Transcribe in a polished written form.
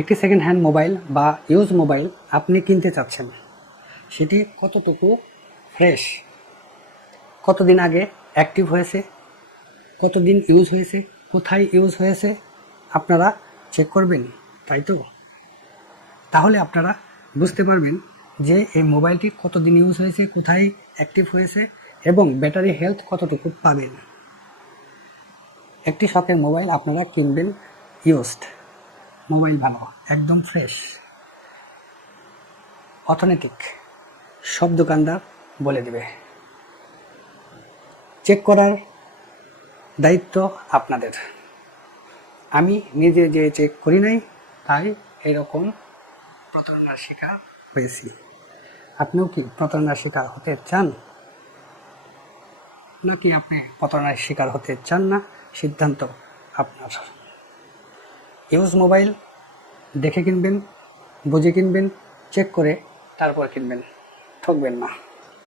একটি second hand mobile বা use mobile আপনি কিনতে চাচ্ছেন, সেটি কতটুকু ফ্রেশ, কতদিন আগে অ্যাক্টিভ হয়েছে, কতদিন ইউজ হয়েছে, কোথায় ইউজ হয়েছে আপনারা চেক করবেন, তাই তো? তাহলে আপনারা বুঝতে পারবেন যে এই মোবাইলটি কতদিন ইউজ হয়েছে, কোথায় অ্যাক্টিভ হয়েছে এবং ব্যাটারি হেলথ কতটুকু পাবেন। একটি শখের মোবাইল আপনারা কিনবেন, ইউজড মোবাইল ভালো, একদম ফ্রেশ, অথেন্টিক, সব দোকানদার বলে দেবে। চেক করার দায়িত্ব আপনাদের। আমি নিজে যে চেক করি নাই, তাই এরকম প্রতারণার শিকার হয়েছি। আপনিও কি প্রতারণার শিকার হতে চান, নাকি আপনি প্রতারণার শিকার হতে চান না? সিদ্ধান্ত আপনার। ইউজ মোবাইল দেখে কিনবেন, বুঝে কিনবেন, চেক করে তারপর কিনবেন, ঠকবেন না।